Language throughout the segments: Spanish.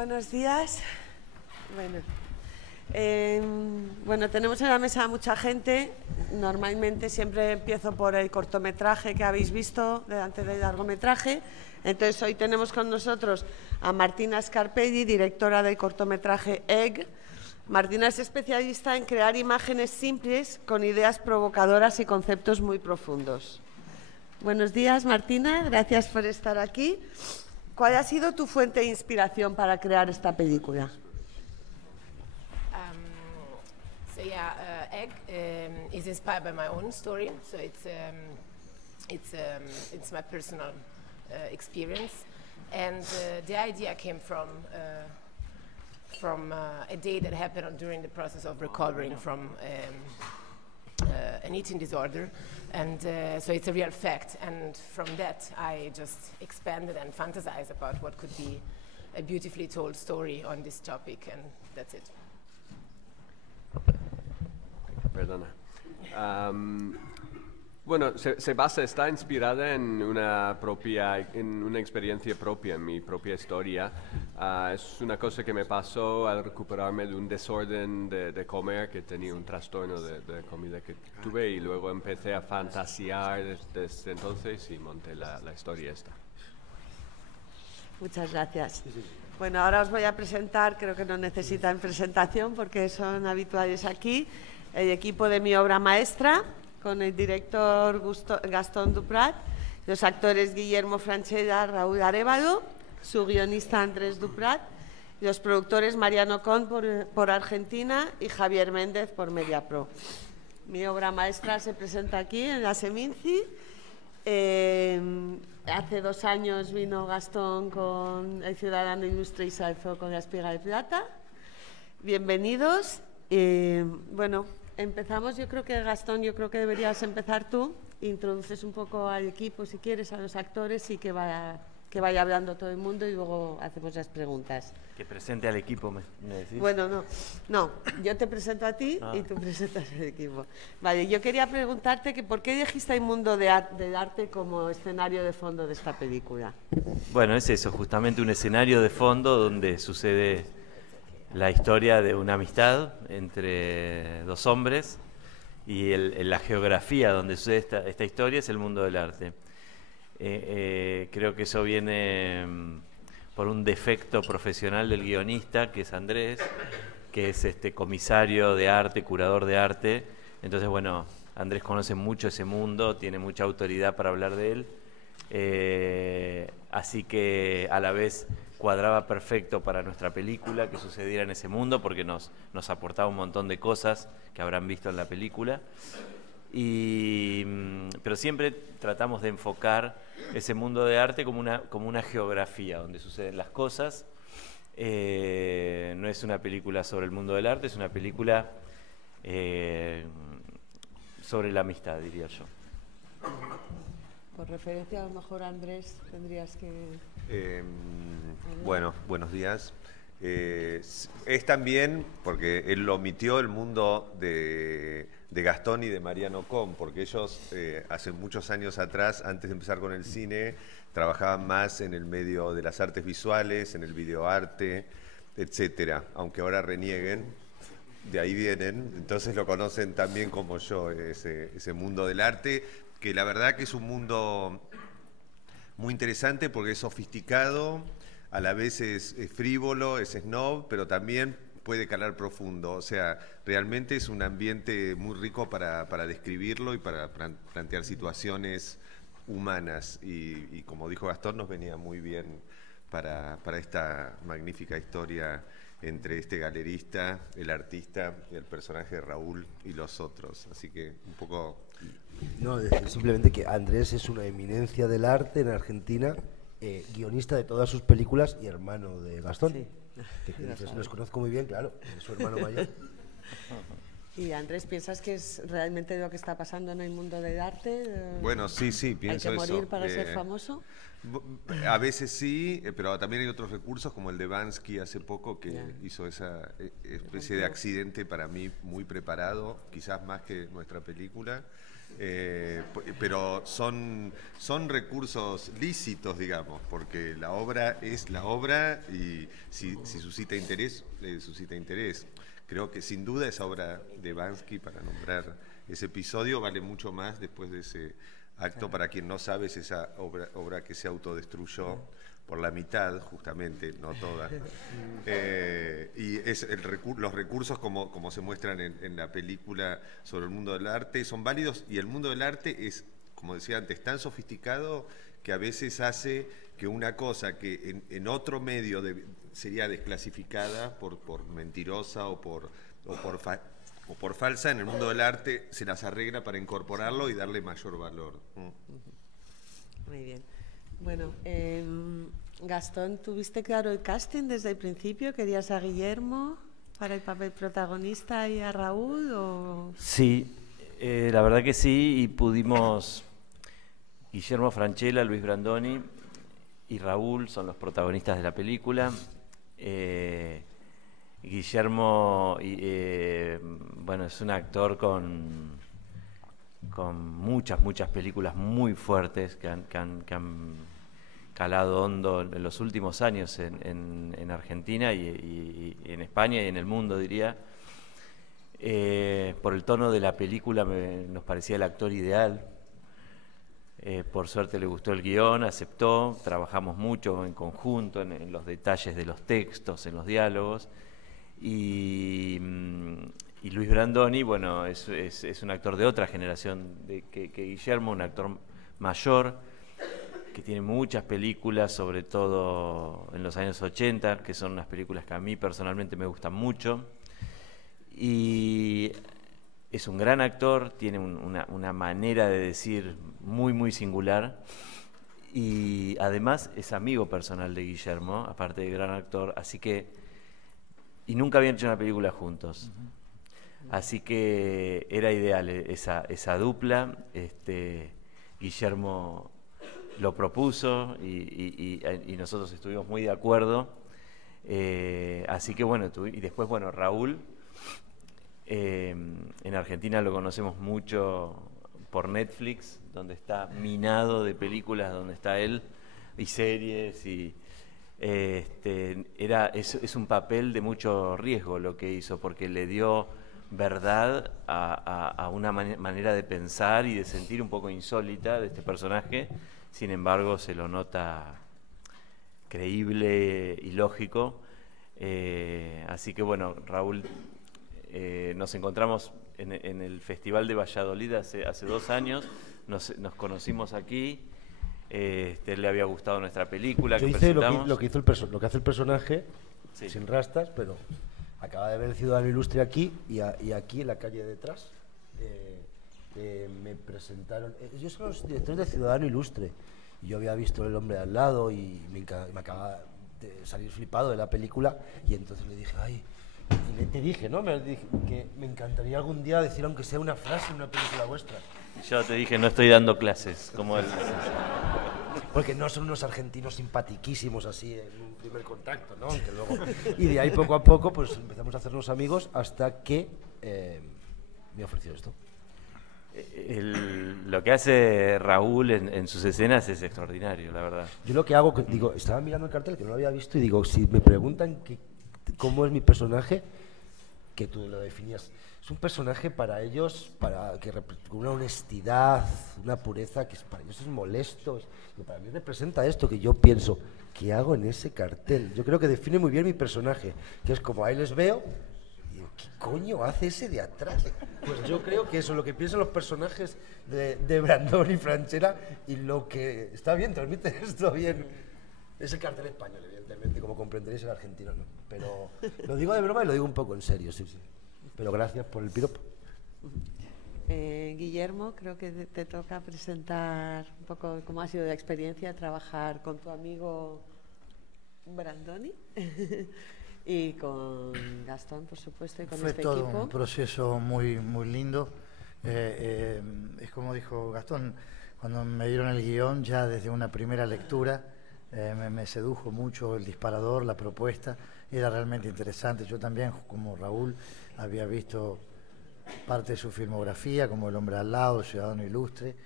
Buenos días. Bueno, tenemos en la mesa mucha gente. Normalmente siempre empiezo por el cortometraje que habéis visto delante del largometraje. Entonces hoy tenemos con nosotros a Martina Scarpelli, directora del cortometraje Egg. Martina es especialista en crear imágenes simples con ideas provocadoras y conceptos muy profundos. Buenos días, Martina, gracias por estar aquí. ¿Cuál ha sido tu fuente de inspiración para crear esta película? Egg is inspired by my own story. So it's my personal experience, and the idea came from a day that happened during the process of recovering from an eating disorder, and so it's a real fact. And from that, I just expanded and fantasized about what could be a beautifully told story on this topic, and that's it. Perdona. Bueno, está inspirada en una experiencia propia, en mi propia historia. Es una cosa que me pasó al recuperarme de un desorden de comer, que tenía un trastorno de comida que tuve, y luego empecé a fantasear desde entonces y monté la historia esta. Muchas gracias. Bueno, ahora os voy a presentar, creo que no necesitan presentación porque son habituales aquí, el equipo de mi obra maestra, con el director Gastón Duprat, los actores Guillermo Franchella, Raúl Arévalo, su guionista Andrés Duprat, y los productores Mariano Con por Argentina y Javier Méndez por Mediapro. Mi obra maestra se presenta aquí en la Seminci. Hace 2 años vino Gastón con El Ciudadano Ilustre y se alzó con La Espiga de Plata. Bienvenidos. Bueno, empezamos. Yo creo que Gastón, deberías empezar tú. Introduces un poco al equipo, si quieres, a los actores, y que vaya hablando todo el mundo, y luego hacemos las preguntas. Que presente al equipo, ¿me decís? Bueno, no, yo te presento a ti y tú presentas al equipo. Vale, yo quería preguntarte que por qué elegiste el mundo del arte como escenario de fondo de esta película. Bueno, es eso, justamente un escenario de fondo donde sucede la historia de una amistad entre 2 hombres, y la geografía donde sucede esta historia es el mundo del arte. Creo que eso viene por un defecto profesional del guionista, que es Andrés, que es comisario de arte, curador de arte. Entonces, bueno, Andrés conoce mucho ese mundo, tiene mucha autoridad para hablar de él, así que a la vez cuadraba perfecto para nuestra película que sucediera en ese mundo, porque nos aportaba un montón de cosas que habrán visto en la película. Pero siempre tratamos de enfocar ese mundo de arte como una geografía donde suceden las cosas. No es una película sobre el mundo del arte, es una película sobre la amistad, diría yo. Por referencia, a lo mejor, Andrés, tendrías que... Bueno, buenos días. Es también, porque él lo omitió, el mundo de Gastón y de Mariano Con, porque ellos hace muchos años atrás, antes de empezar con el cine, trabajaban más en el medio de las artes visuales, en el videoarte, etcétera, aunque ahora renieguen, de ahí vienen, entonces lo conocen también como yo, ese mundo del arte, que la verdad que es un mundo muy interesante porque es sofisticado, a la vez es frívolo, es snob, pero también puede calar profundo. O sea, realmente es un ambiente muy rico para describirlo y para plantear situaciones humanas. Y como dijo Gastón, nos venía muy bien para esta magnífica historia entre este galerista, el artista, el personaje de Raúl y los otros. Así que un poco... No, simplemente que Andrés es una eminencia del arte en Argentina, guionista de todas sus películas y hermano de Gastón. Sí. Los conozco muy bien, claro, es su hermano mayor. Y Andrés, ¿piensas que es realmente lo que está pasando en el mundo del arte? Bueno, sí, pienso eso. ¿Hay que morir para ser famoso? A veces sí, pero también hay otros recursos como el de Bansky hace poco que hizo esa especie de accidente para mí muy preparado, quizás más que nuestra película. Pero son recursos lícitos, digamos, porque la obra es la obra y si suscita interés, suscita interés. Creo que sin duda esa obra de Bansky, para nombrar ese episodio, vale mucho más después de ese acto. Para quien no sabe, es esa obra que se autodestruyó por la mitad, justamente, no toda. Y es los recursos, como se muestran en la película sobre el mundo del arte, son válidos, y el mundo del arte es, como decía antes, tan sofisticado que a veces hace que una cosa que en otro medio sería desclasificada por mentirosa o por falsa, en el mundo del arte se las arregla para incorporarlo y darle mayor valor. Muy bien. Bueno, Gastón, ¿tuviste claro el casting desde el principio? ¿Querías a Guillermo para el papel protagonista y a Raúl? ¿O? Sí, la verdad que sí, y pudimos... Guillermo Francella, Luis Brandoni y Raúl son los protagonistas de la película. Guillermo, bueno, es un actor con muchas películas muy fuertes que han calado hondo en los últimos años en Argentina y en España y en el mundo, diría. Por el tono de la película nos parecía el actor ideal. Por suerte le gustó el guión, aceptó, trabajamos mucho en conjunto en los detalles de los textos, en los diálogos. Y Luis Brandoni, bueno, es un actor de otra generación que Guillermo, un actor mayor, que tiene muchas películas, sobre todo en los años 80, que son unas películas que a mí personalmente me gustan mucho. Y es un gran actor, tiene una manera de decir muy singular, y además es amigo personal de Guillermo, aparte de gran actor, así que, y nunca habían hecho una película juntos, así que era ideal esa dupla. Guillermo lo propuso y nosotros estuvimos muy de acuerdo, así que bueno, y después, bueno, Raúl, en Argentina lo conocemos mucho por Netflix, donde está minado de películas, donde está él, y series, y es un papel de mucho riesgo lo que hizo, porque le dio verdad a una manera de pensar y de sentir un poco insólita de este personaje. Sin embargo, se lo nota creíble y lógico. Así que bueno, Raúl, nos encontramos en el Festival de Valladolid hace 2 años, nos conocimos aquí. Le había gustado nuestra película. Yo que hice presentamos. lo que hace el personaje, Sí. sin rastas, pero acaba de ver el Ciudadano Ilustre aquí y aquí en la calle de detrás. Me presentaron. Ellos son los directores de Ciudadano Ilustre. Y yo había visto El hombre de al lado y me acaba de salir flipado de la película. Y entonces le dije, ay. Y te dije, ¿no? Que me encantaría algún día decir, aunque sea una frase en una película vuestra. Yo te dije, no estoy dando clases, como él. Porque no son unos argentinos simpatiquísimos así en un primer contacto, ¿no? Aunque luego... Y de ahí poco a poco pues empezamos a hacernos amigos hasta que me ofreció esto. Lo que hace Raúl en sus escenas es extraordinario, la verdad. Yo lo que hago, digo, estaba mirando el cartel que no lo había visto y digo, si me preguntan cómo es mi personaje, que tú lo definías, es un personaje para ellos, con una honestidad, una pureza que para ellos es molesto, y para mí representa esto que yo pienso, ¿qué hago en ese cartel? Yo creo que define muy bien mi personaje, que es como ahí les veo, y digo, ¿qué coño hace ese de atrás? Pues yo creo que eso, lo que piensan los personajes de Brandoni y Francella, y lo que está bien, transmite esto bien, es el cartel español, evidentemente, como comprenderéis el argentino, ¿no? Pero lo digo de broma y lo digo un poco en serio, sí. Pero gracias por el piropo. Guillermo, creo que te toca presentar un poco cómo ha sido la experiencia de trabajar con tu amigo Brandoni. y con Gastón, por supuesto, y con Fue este todo equipo. un proceso muy, muy lindo. Es como dijo Gastón, cuando me dieron el guión, ya desde una primera lectura me sedujo mucho el disparador, la propuesta, era realmente interesante. Yo también, como Raúl, había visto parte de su filmografía, como El hombre al lado, Ciudadano Ilustre,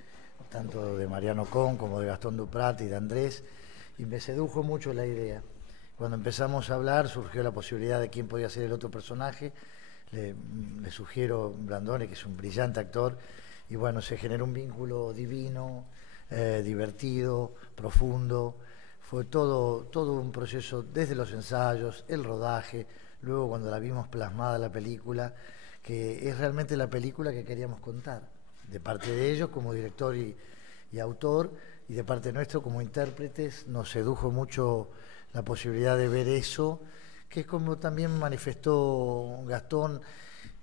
tanto de Mariano Con como de Gastón Duprat y de Andrés, y me sedujo mucho la idea. Cuando empezamos a hablar surgió la posibilidad de quién podía ser el otro personaje. Le sugiero Brandoni, que es un brillante actor, y bueno, se generó un vínculo divino, divertido, profundo. Fue todo un proceso desde los ensayos, el rodaje, luego cuando la vimos plasmada la película, que es realmente la película que queríamos contar, de parte de ellos como director y autor, y de parte nuestro como intérpretes. Nos sedujo mucho la posibilidad de ver eso, que es como también manifestó Gastón,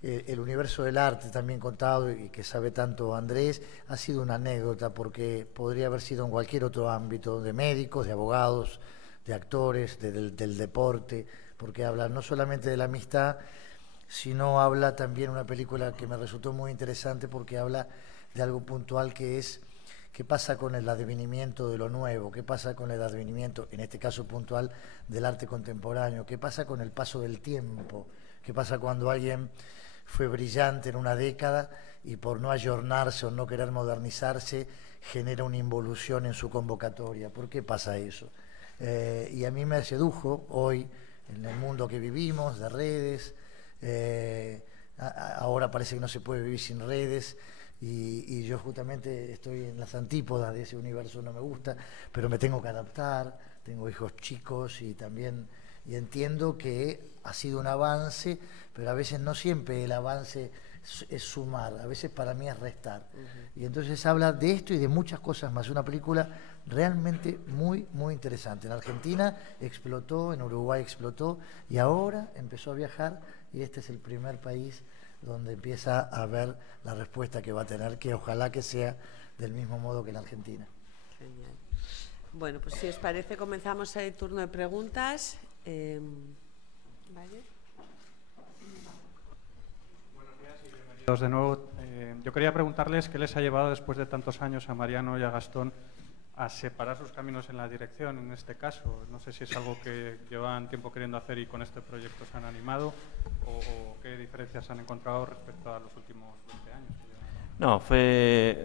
el universo del arte también contado, y que sabe tanto Andrés, ha sido una anécdota, porque podría haber sido en cualquier otro ámbito, de médicos, de abogados, de actores, del deporte, porque habla no solamente de la amistad, sino habla también una película que me resultó muy interesante, porque habla de algo puntual, que es qué pasa con el advenimiento de lo nuevo, qué pasa con el advenimiento, en este caso puntual, del arte contemporáneo, qué pasa con el paso del tiempo, qué pasa cuando alguien fue brillante en una década y por no ayornarse o no querer modernizarse genera una involución en su convocatoria. ¿Por qué pasa eso? Y a mí me sedujo hoy, en el mundo que vivimos, de redes, ahora parece que no se puede vivir sin redes, y yo justamente estoy en las antípodas de ese universo, no me gusta, pero me tengo que adaptar, tengo hijos chicos y entiendo que ha sido un avance, pero a veces no siempre el avance es sumar, a veces para mí es restar. Y entonces habla de esto y de muchas cosas más. Una película realmente muy, muy interesante. En Argentina explotó, en Uruguay explotó, y ahora empezó a viajar, y este es el primer país donde empieza a ver la respuesta que va a tener, que ojalá que sea del mismo modo que en Argentina. Genial. Bueno, pues si os parece, comenzamos el turno de preguntas. ¿Vale? Buenos días y bienvenidos de nuevo. Yo quería preguntarles qué les ha llevado, después de tantos años, a Mariano y a Gastón a separar sus caminos en la dirección, en este caso. No sé si es algo que llevan tiempo queriendo hacer y con este proyecto se han animado, o qué diferencias han encontrado respecto a los últimos 20 años. No,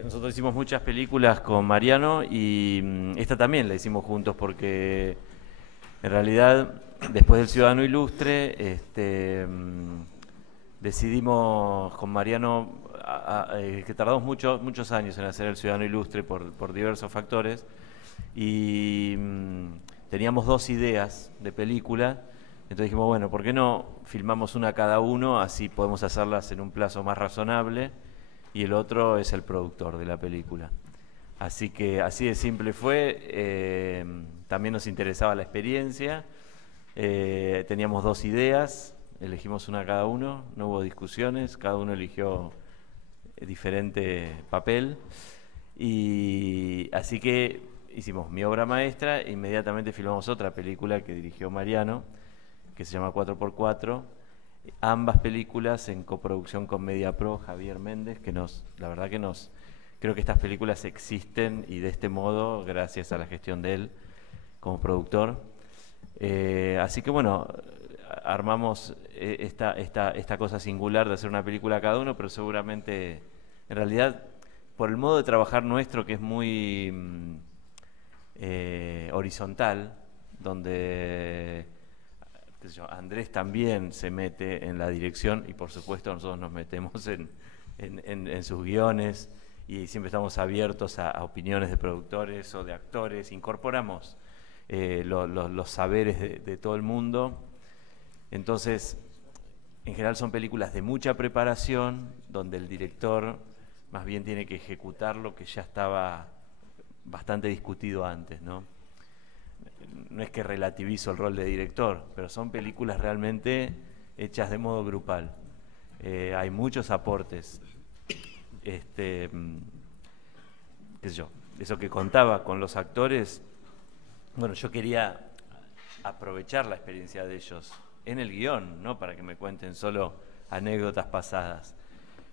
nosotros hicimos muchas películas con Mariano, y esta también la hicimos juntos, porque en realidad después del Ciudadano Ilustre decidimos con Mariano que tardamos muchos años en hacer el Ciudadano Ilustre por diversos factores, y teníamos dos ideas de película. Entonces dijimos, bueno, ¿por qué no filmamos una cada uno? Así podemos hacerlas en un plazo más razonable, y el otro es el productor de la película. Así que así de simple fue. También nos interesaba la experiencia. Teníamos dos ideas, elegimos una cada uno, no hubo discusiones, cada uno eligió diferente papel, y así que hicimos mi obra maestra e inmediatamente filmamos otra película que dirigió Mariano, que se llama 4x4, ambas películas en coproducción con Mediapro, Javier Méndez, que la verdad que creo que estas películas existen, y de este modo gracias a la gestión de él como productor. Así que bueno, armamos esta cosa singular de hacer una película cada uno, pero seguramente, en realidad, por el modo de trabajar nuestro, que es muy horizontal, donde qué sé yo, Andrés también se mete en la dirección, y por supuesto nosotros nos metemos en sus guiones, y siempre estamos abiertos a opiniones de productores o de actores, incorporamos los saberes de todo el mundo. Entonces, en general son películas de mucha preparación, donde el director más bien tiene que ejecutar lo que ya estaba bastante discutido antes, ¿no? No es que relativizo el rol de director, pero son películas realmente hechas de modo grupal. Hay muchos aportes. Qué sé yo, eso que contaba con los actores, bueno, yo quería aprovechar la experiencia de ellos en el guión, no para que me cuenten solo anécdotas pasadas.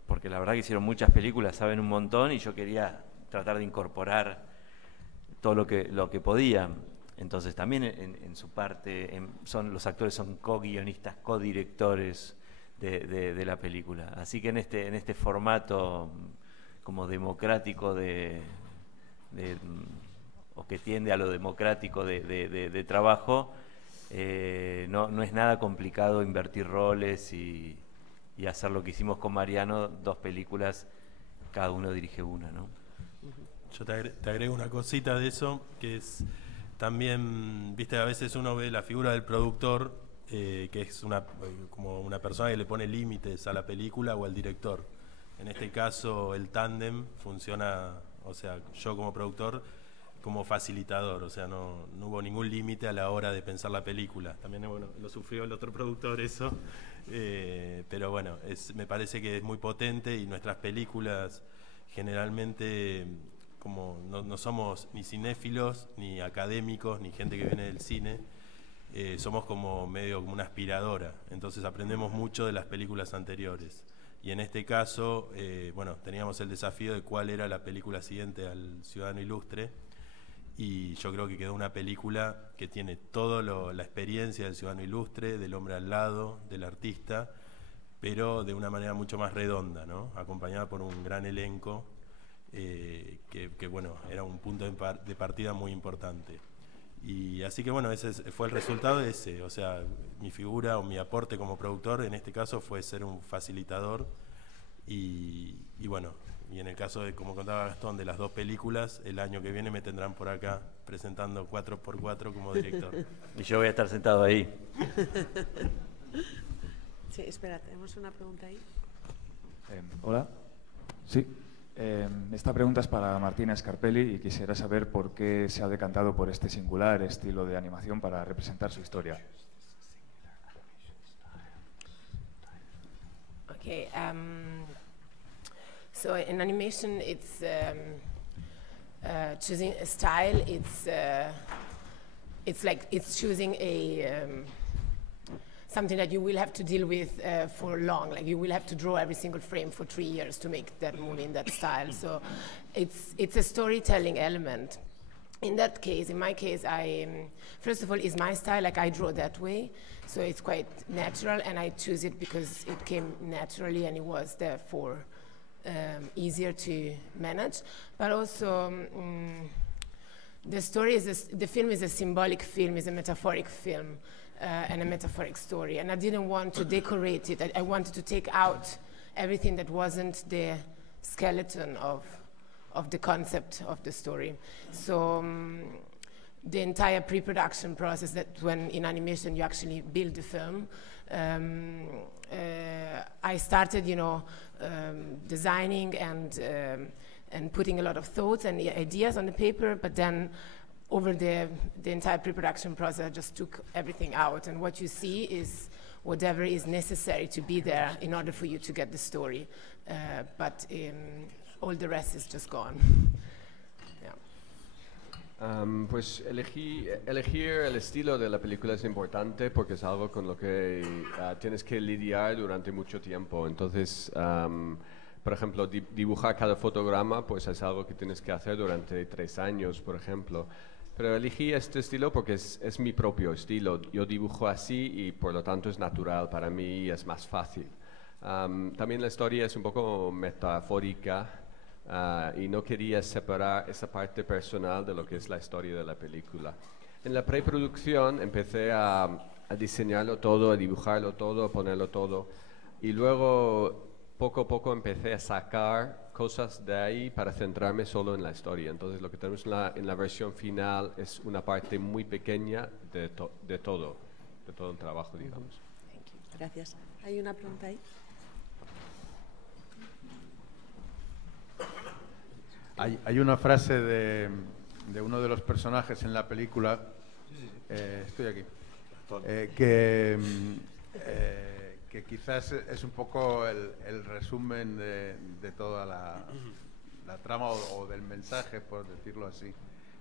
Porque la verdad que hicieron muchas películas, saben un montón, y yo quería tratar de incorporar todo lo que podía. Entonces también en su parte los actores son co-guionistas, co-directores de la película. Así que en este formato como democrático o que tiende a lo democrático de trabajo, no es nada complicado invertir roles y hacer lo que hicimos con Mariano, 2 películas, cada uno dirige una, ¿no? Yo te agrego una cosita de eso, que es también, viste, a veces uno ve la figura del productor, que es como una persona que le pone límites a la película o al director. En este caso el tándem funciona, o sea, yo como productor, como facilitador, o sea, no hubo ningún límite a la hora de pensar la película. También bueno, lo sufrió el otro productor eso, pero bueno, me parece que es muy potente, y nuestras películas generalmente, como no somos ni cinéfilos, ni académicos, ni gente que viene del cine, somos como medio como una aspiradora, entonces aprendemos mucho de las películas anteriores. Y en este caso, bueno, teníamos el desafío de cuál era la película siguiente al Ciudadano Ilustre, y yo creo que quedó una película que tiene toda la experiencia del ciudadano ilustre, del hombre al lado, del artista, pero de una manera mucho más redonda, ¿no? Acompañada por un gran elenco, que bueno, era un punto de partida muy importante. Y así que bueno, ese fue el resultado de ese, o sea, mi figura o mi aporte como productor en este caso fue ser un facilitador, y bueno, y en el caso de, como contaba Gastón, de las 2 películas, el año que viene me tendrán por acá presentando 4x4 como director. Y yo voy a estar sentado ahí. Sí, espera, tenemos una pregunta ahí. Hola. Sí. Esta pregunta es para Martina Scarpelli y quisiera saber por qué se ha decantado por este singular estilo de animación para representar su historia. Okay. So in animation, it's choosing a style. It's like it's choosing something that you will have to deal with for long. Like you will have to draw every single frame for 3 years to make that movie in that style. So it's a storytelling element. In that case, in my case, first of all, it's my style, like I draw that way, so it's quite natural, and I choose it because it came naturally and it was therefore easier to manage. But also, the film is a symbolic film, is a metaphoric film, and a metaphoric story, and I didn't want to decorate it. I wanted to take out everything that wasn't the skeleton of the concept of the story. So the entire pre-production process, that when in animation you actually build the film, I started, designing and putting a lot of thoughts and ideas on the paper, but then over the entire pre-production process, I just took everything out, and what you see is whatever is necessary to be there in order for you to get the story, but all the rest is just gone. Pues elegir el estilo de la película es importante porque es algo con lo que tienes que lidiar durante mucho tiempo. Entonces, por ejemplo, dibujar cada fotograma pues es algo que tienes que hacer durante 3 años, por ejemplo. Pero elegí este estilo porque es mi propio estilo. Yo dibujo así y por lo tanto es natural para mí y es más fácil. También la historia es un poco metafórica. Y no quería separar esa parte personal de lo que es la historia de la película. En la preproducción empecé a diseñarlo todo, a dibujarlo todo, a ponerlo todo, y luego poco a poco empecé a sacar cosas de ahí para centrarme solo en la historia. Entonces lo que tenemos en la versión final es una parte muy pequeña de todo el trabajo, digamos. Gracias. ¿Hay una pregunta ahí? Hay una frase de uno de los personajes en la película, estoy aquí, que quizás es un poco el resumen de toda la trama o del mensaje, por decirlo así,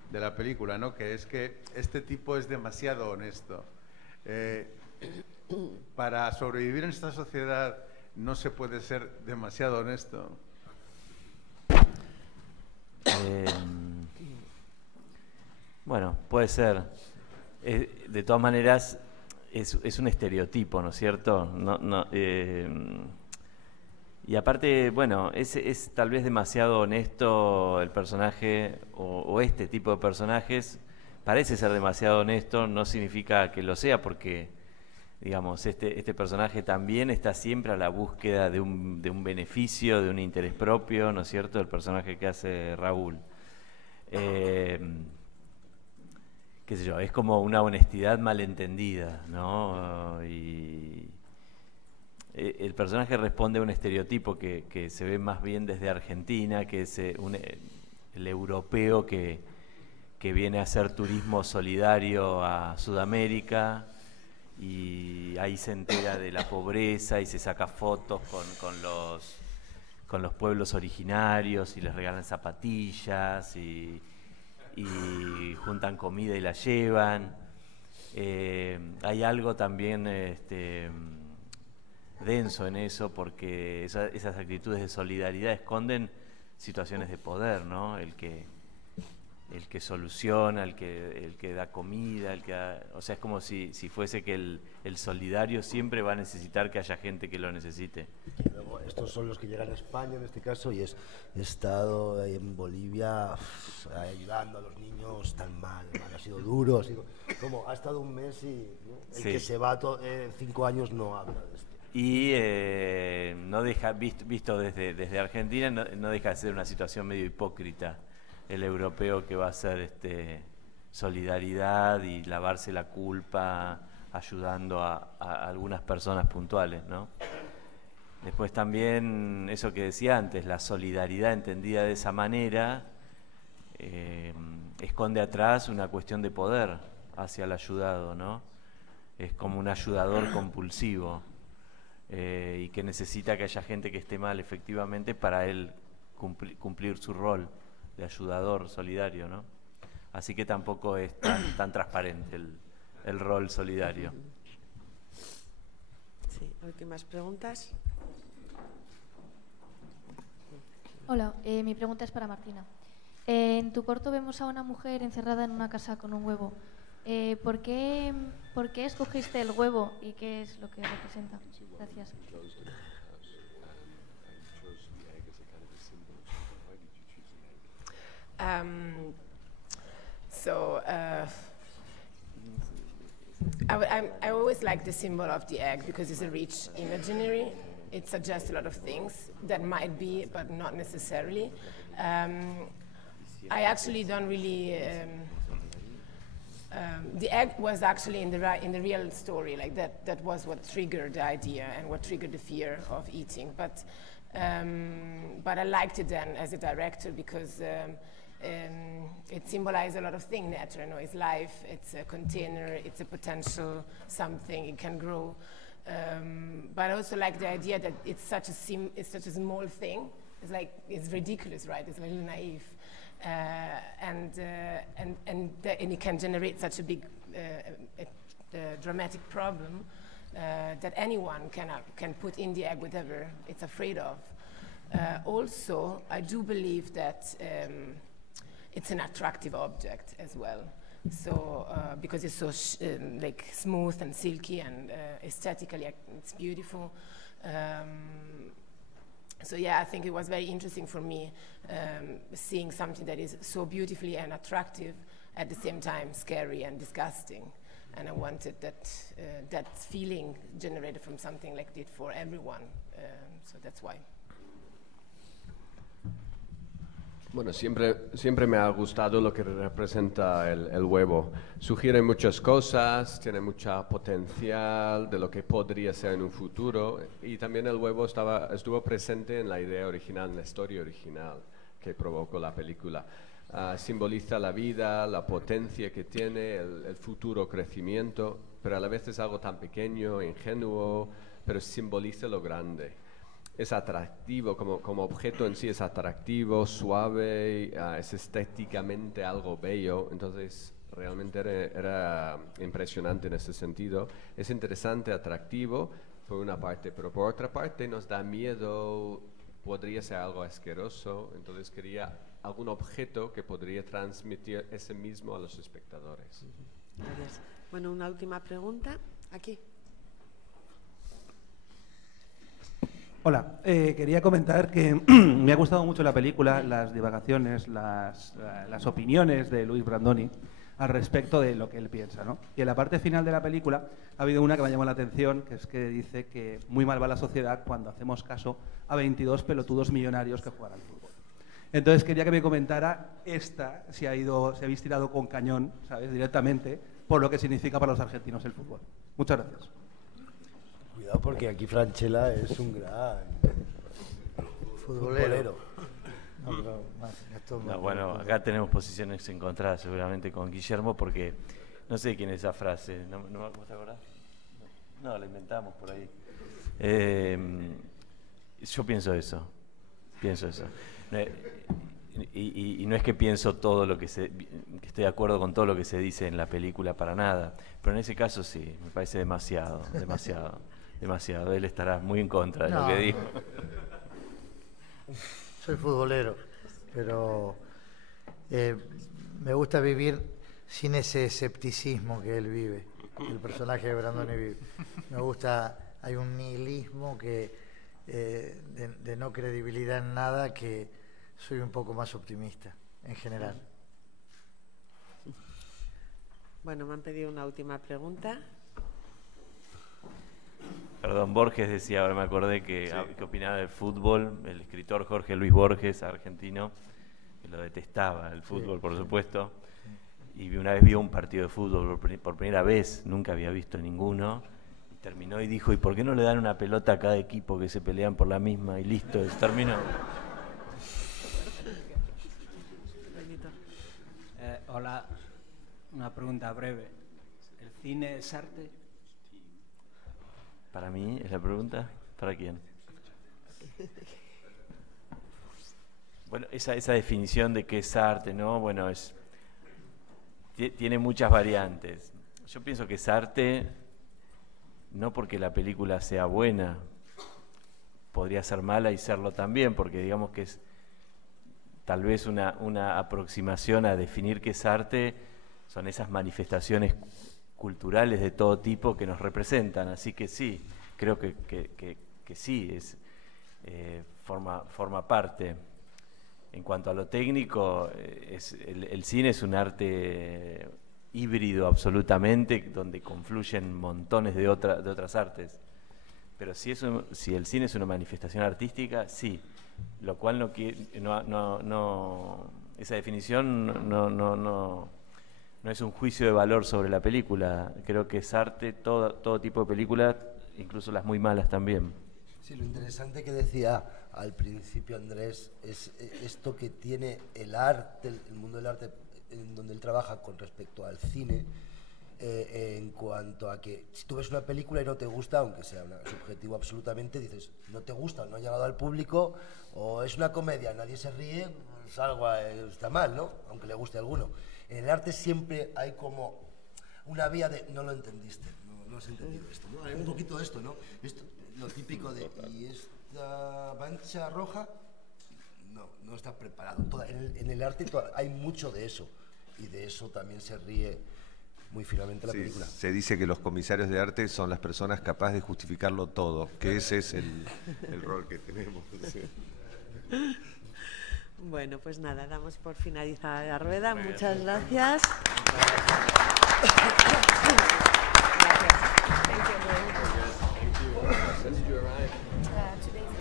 de la película, ¿no? Que es que este tipo es demasiado honesto. para sobrevivir en esta sociedad no se puede ser demasiado honesto. Bueno, puede ser. De todas maneras, es un estereotipo, ¿no es cierto? Y aparte, bueno, es tal vez demasiado honesto el personaje, o este tipo de personajes parece ser demasiado honesto, no significa que lo sea, porque, digamos, este personaje también está siempre a la búsqueda de un beneficio, de un interés propio, ¿no es cierto?, el personaje que hace Raúl. Qué sé yo, es como una honestidad malentendida, ¿no? Y el personaje responde a un estereotipo que se ve más bien desde Argentina, que es el europeo que viene a hacer turismo solidario a Sudamérica y ahí se entera de la pobreza y se saca fotos con los pueblos originarios y les regalan zapatillas y juntan comida y la llevan. Hay algo también denso en eso, porque esas actitudes de solidaridad esconden situaciones de poder, ¿no? El que soluciona, el que da comida, o sea, es como si fuese que el solidario siempre va a necesitar que haya gente que lo necesite. Y luego, estos son los que llegan a España en este caso, y he estado en Bolivia ayudando a los niños tan mal, ha sido duro, como ha estado un mes y, ¿no? El que se va 5 años no habla de esto. Y no deja, visto desde Argentina, no deja de ser una situación medio hipócrita el europeo que va a hacer solidaridad y lavarse la culpa ayudando a algunas personas puntuales, ¿no? Después también eso que decía antes, la solidaridad entendida de esa manera esconde atrás una cuestión de poder hacia el ayudado, ¿no? Es como un ayudador compulsivo. Y que necesita que haya gente que esté mal efectivamente para él cumplir su rol de ayudador solidario, ¿no? Así que tampoco es tan transparente el rol solidario. Sí, últimas preguntas. Hola, mi pregunta es para Martina. En tu corto vemos a una mujer encerrada en una casa con un huevo. ¿Por qué escogiste el huevo y qué es lo que representa? Gracias. I always like the symbol of the egg because it's a rich imaginary. It suggests a lot of things that might be, but not necessarily. I actually don't really. The egg was actually in the real story, like that was what triggered the idea and what triggered the fear of eating. But I liked it then as a director because it symbolized a lot of things. Nature, it's life, it's a container, it's a potential something, it can grow. But I also like the idea that it's such a small thing. It's ridiculous, right? It's a little naive. And it can generate such a big dramatic problem that anyone can put in the egg whatever it's afraid of. Also, I do believe that it's an attractive object as well. So because it's so smooth and silky and aesthetically it's beautiful. So yeah, I think it was very interesting for me seeing something that is so beautifully and attractive at the same time scary and disgusting. And I wanted that feeling generated from something like this for everyone. So that's why. Bueno, siempre me ha gustado lo que representa el huevo. Sugiere muchas cosas, tiene mucha potencial de lo que podría ser en un futuro, y también el huevo estuvo presente en la idea original, en la historia original que provocó la película. Simboliza la vida, la potencia que tiene, el futuro crecimiento, pero a la vez es algo tan pequeño, ingenuo, pero simboliza lo grande. Es atractivo, como objeto en sí es atractivo, suave, es estéticamente algo bello, entonces Realmente era impresionante en ese sentido. Es interesante, atractivo, por una parte, pero por otra parte nos da miedo, podría ser algo asqueroso, entonces quería algún objeto que podría transmitir ese mismo a los espectadores. Gracias. Bueno, una última pregunta. Aquí. Hola, quería comentar que me ha gustado mucho la película, las divagaciones, las opiniones de Luis Brandoni al respecto de lo que él piensa, ¿no? Y en la parte final de la película ha habido una que me ha llamado la atención, que es que dice que muy mal va la sociedad cuando hacemos caso a 22 pelotudos millonarios que juegan al fútbol. Entonces quería que me comentara si habéis tirado con cañón, ¿sabes?, directamente, por lo que significa para los argentinos el fútbol. Muchas gracias. Cuidado porque aquí Francella es un gran futbolero. No, bueno, acá tenemos posiciones encontradas seguramente con Guillermo porque no sé quién es esa frase. ¿No te acordás? No, la inventamos por ahí. Yo pienso eso. Y no es que pienso todo lo que que estoy de acuerdo con todo lo que se dice en la película para nada, pero en ese caso sí, me parece demasiado. Él estará muy en contra de lo que dijo. Soy futbolero, pero me gusta vivir sin ese escepticismo que él vive, el personaje de Brandoni vive. Me gusta, hay un nihilismo de no credibilidad en nada, que soy un poco más optimista en general. Bueno, me han pedido una última pregunta. Perdón, Borges decía, ahora me acordé que opinaba del fútbol, el escritor Jorge Luis Borges, argentino, que lo detestaba, el fútbol, por supuesto, y una vez vio un partido de fútbol por primera vez, nunca había visto ninguno, y terminó y dijo, ¿y por qué no le dan una pelota a cada equipo que se pelean por la misma? Y listo, terminó. Hola, una pregunta breve. ¿El cine es arte? ¿Para mí es la pregunta? ¿Para quién? Bueno, esa definición de qué es arte, ¿no? Bueno, tiene muchas variantes. Yo pienso que es arte no porque la película sea buena, podría ser mala y serlo también, porque digamos que es tal vez una aproximación a definir qué es arte, son esas manifestaciones culturales de todo tipo que nos representan, así que sí, creo que sí, forma parte. En cuanto a lo técnico, el cine es un arte híbrido absolutamente, donde confluyen montones de otras artes, pero si el cine es una manifestación artística, sí, lo cual esa definición no es un juicio de valor sobre la película. Creo que es arte, todo tipo de películas, incluso las muy malas también. Sí, lo interesante que decía al principio Andrés es esto que tiene el arte, el mundo del arte, en donde él trabaja con respecto al cine, en cuanto a que si tú ves una película y no te gusta, aunque sea subjetivo absolutamente, dices, no te gusta, no ha llegado al público, o es una comedia, nadie se ríe, pues algo está mal, ¿no? Aunque le guste a alguno. En el arte siempre hay como una vía de no lo entendiste, no has entendido esto, ¿no? Hay un poquito de esto, ¿no? Esto, lo típico de, ¿y esta mancha roja? No está preparado. En el arte hay mucho de eso, y de eso también se ríe muy finamente la película. Se dice que los comisarios de arte son las personas capaces de justificarlo todo, que ese es el rol que tenemos. Sí. Bueno, pues nada, damos por finalizada la rueda. Muchas gracias. Today's